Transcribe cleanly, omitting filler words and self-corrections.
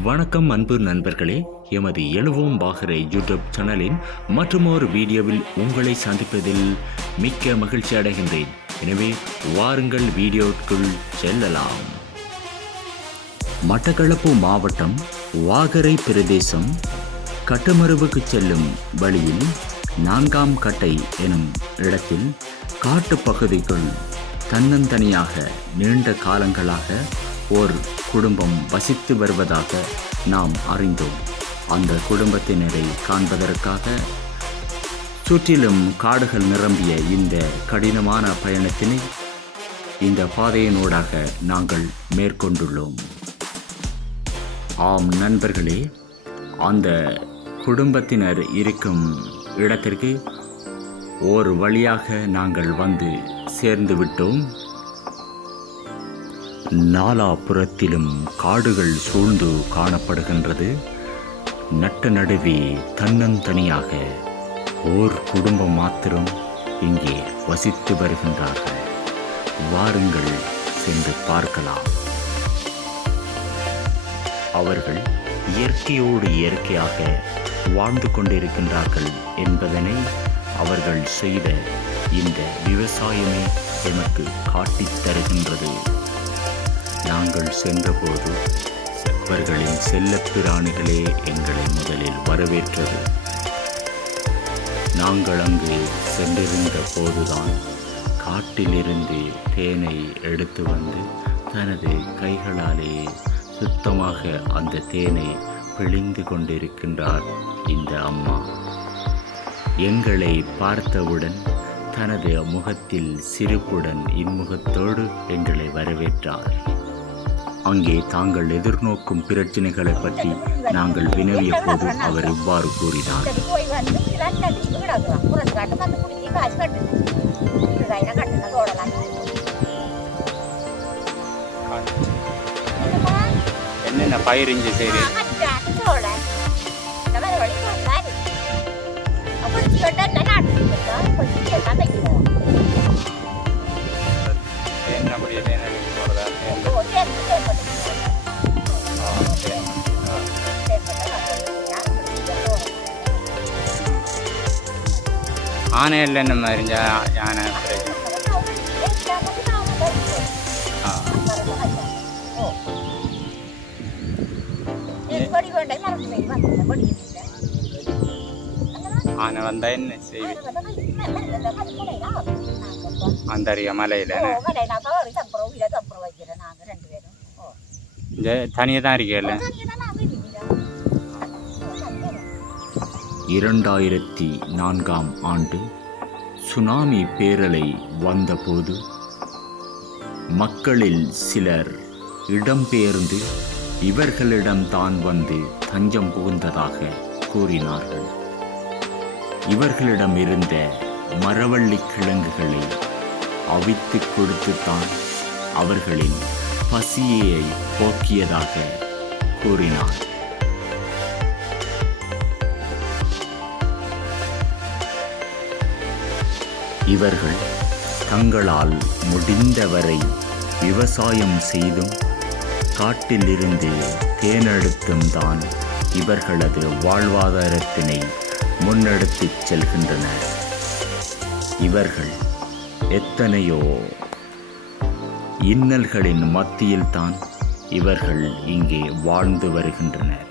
வணக்கம் அன்பு நண்பர்களே, எமது எழுவோம் பாகரை யூடியூப் சேனலின் மற்றொரு வீடியோவில் உங்களை சந்திப்பதில் மிக்க மகிழ்ச்சி அடைகின்றேன். எனவே வாருங்கள் வீடியோக்குள் செல்லலாம். மட்டக்களப்பு மாவட்டம் வாகரை பிரதேசம் கட்டுமருவுக்கு செல்லும் வழியில் 4ஆம் கட்டை எனும் இடத்தில் காட்டுப்பகுதிக்குள் தன்னந்தனியாக நீண்ட காலங்களாக ஓர் குடும்பம் வசித்து வருவதாக நாம் அறிந்தோம். அந்த குடும்பத்தினரை காண்பதற்காக சுற்றிலும் காடுகள் நிரம்பிய இந்த கடினமான பயணத்தினை இந்த பாதையினூடாக நாங்கள் மேற்கொண்டுள்ளோம். ஆம் நண்பர்களே, அந்த குடும்பத்தினர் இருக்கும் இடத்திற்கு ஓர் வழியாக நாங்கள் வந்து சேர்ந்து விட்டோம். நாலாபுறத்திலும் காடுகள் சூழ்ந்து காணப்படுகின்றது. நட்ட நடுவே தன்னந்தனியாக ஓர் குடும்பம் மாத்திரம் இங்கே வசித்து வருகின்றார்கள். வாருங்கள் சென்று பார்க்கலாம். அவர்கள் இயற்கையோடு இயற்கையாக வாழ்ந்து கொண்டிருக்கின்றார்கள் என்பதனை அவர்கள் செய்த இந்த விவசாயமே எமக்கு காட்டித் தருகின்றது. நாங்கள் சென்றபோது அவர்களின் செல்லப் பிராணிகளே எங்களை முதலில் வரவேற்றது. நாங்கள் அங்கு சென்றிருந்த போதுதான் காட்டிலிருந்து தேனை எடுத்து வந்து தனது கைகளாலே சுத்தமாக அந்த தேனை பிழிந்து கொண்டிருக்கின்றார் இந்த அம்மா. எங்களை பார்த்தவுடன் தனது முகத்தில் சிரிப்புடன் இன்முகத்தோடு எங்களை வரவேற்றார். அங்கே தாங்கள் எதிர்நோக்கும் பிரச்சனைகளை பற்றி நாங்கள் வினவிய போது அவர் இவ்வாறு கூறினார். என்னென்ன பயிர் இஞ்சி செய்கிறேன்? ஆனையில் என்ன மாதிரி யானை ஆனை வந்தா என்ன செய்வி அந்தரிய மலையில் தனியாக தான் இருக்கல. 2004ஆம் ஆண்டு சுனாமி பேரலை வந்தபோது மக்களில் சிலர் இடம்பெயர்ந்து இவர்களிடம்தான் வந்து தஞ்சம் புகுந்ததாக கூறினார்கள். இவர்களிடம் இருந்த மரவள்ளி கிழங்குகளை அவித்து கொடுத்துத்தான் அவர்களின் பசியை போக்கியதாக கூறினார். இவர்கள் தங்களால் முடிந்தவரை விவசாயம் செய்தும் காட்டிலிருந்து தேனெடுத்தும் தான் இவர்களது வாழ்வாதாரத்தினை முன்னெடுத்துச் செல்கின்றனர். இவர்கள் எத்தனையோ இன்னல்களின் மத்தியில்தான் இவர்கள் இங்கே வாழ்ந்து வருகின்றனர்.